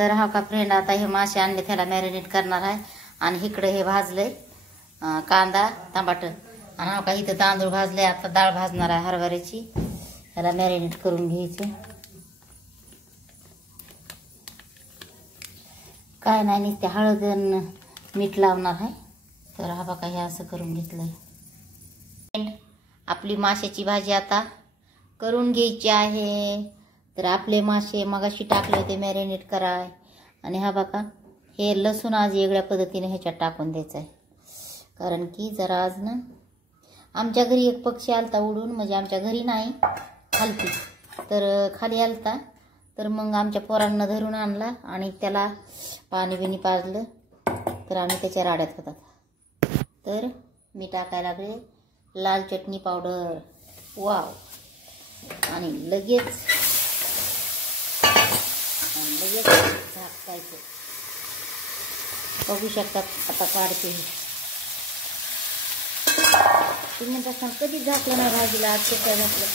तर हा का फ्रेंड, आता हे मासे आणले त्याला मॅरिनेट करणार आहे. आणि इकडे हे भाजलंय कांदा टमाटर. आणि हा का इथं तांदूळ भाजले. आता डाळ भाजणार आहे हरभऱ्याची. त्याला मॅरिनेट करून घ्यायचे. काय नाही, नुसते हळद आणि मीठ लावणार आहे. तर हा बघा हे असं करून घेतलंय. आपली माशाची भाजी आता करून घ्यायची आहे. तर आपले मासे मगाशी टाकले होते मॅरिनेट कराय. आणि हा बघा हे लसूण आज वेगळ्या पद्धतीने ह्याच्यात टाकून द्यायचं आहे. कारण की जरा आज ना आमच्या घरी एक पक्षी आलता उडून, म्हणजे आमच्या घरी नाही खालती, तर खाली आलता. तर मग आमच्या पोरांना धरून आणला आणि त्याला पाणी बिणी पाजलं. तर आम्ही त्याच्या राड्यात होतात. तर मी टाकायला लागले लाल चटणी पावडर. वाव. आणि लगेच झाकायचं. बघू शकतात आता काढते. तुम्ही म्हणता कधी झाकलं नाही भाजीला, आज काय झाकलं?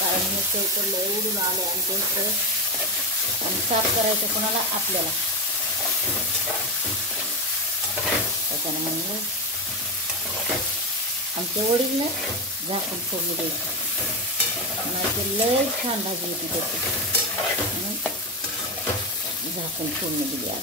कारण हे चौकडलं उडून आले आणि ते आणि साफ करायचं कोणाला? आपल्याला. त्याच्यानं म्हणलं आमच्या वडील ना झाकून फोडणी द्यायची. नाही ते लय छान भाजी होती त्याची, म्हणून झाकून फोडणी दिली आज.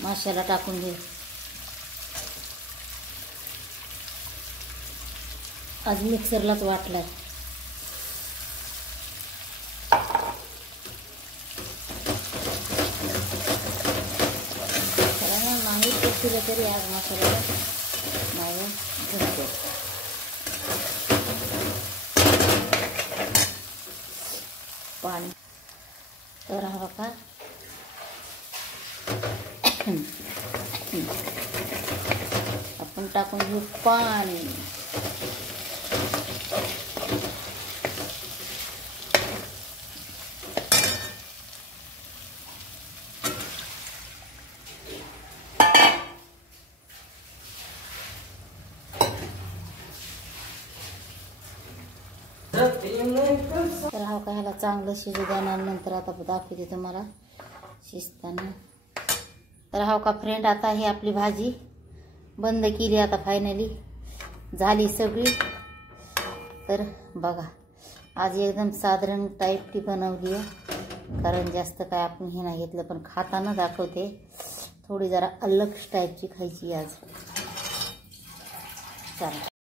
माशाला टाकून घेऊ. आज मिक्सरलाच वाटलाय. नाही केलं तरी आज मसाला नाही घरचे पाणी. तर हा बघा आपण टाकून घेऊ पाणी. तर हा का ह्याला चांगलं शिजू देणार. नंतर आता दाखवते तुम्हाला शिजताना. तर हा का फ्रेंड, आता ही आपली भाजी बंद केली. आता फायनली झाली सगळी. तर बघा आज एकदम साधारण टाईप ती बनवली आहे. कारण जास्त काय आपण हे नाही घेतलं, पण खाताना दाखवते. थोडी जरा अलग टाईपची खायची आज. चला.